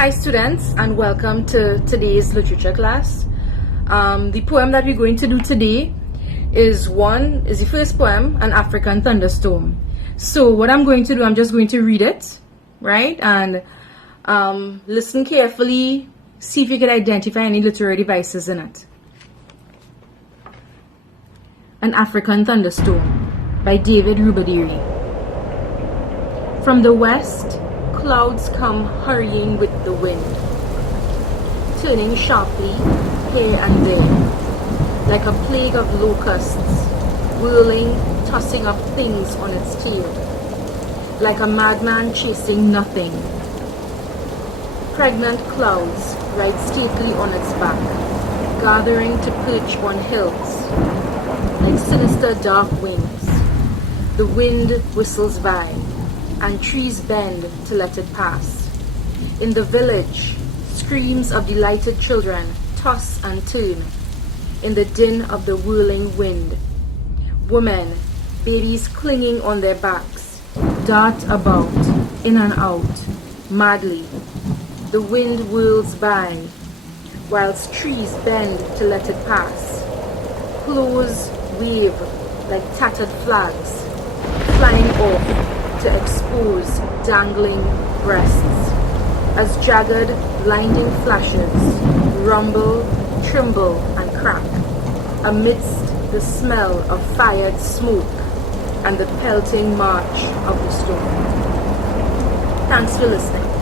Hi students, and welcome to today's literature class. The poem that we're going to do today is the first poem, An African Thunderstorm. So what I'm going to do, I'm just going to read it, right? And listen carefully, see if you can identify any literary devices in it. An African Thunderstorm by David Rubadiri. From the west, clouds come hurrying with the wind, turning sharply here and there, like a plague of locusts, whirling, tossing up things on its tail, like a madman chasing nothing. Pregnant clouds ride stately on its back, gathering to perch on hills, like sinister dark wings. The wind whistles by, and trees bend to let it pass. In the village, screams of delighted children toss and turn in the din of the whirling wind. Women, babies clinging on their backs, dart about, in and out, madly. The wind whirls by, whilst trees bend to let it pass. Clothes wave like tattered flags, flying off to expose dangling breasts, as jagged, blinding flashes rumble, tremble, and crack amidst the smell of fired smoke and the pelting march of the storm. Thanks for listening.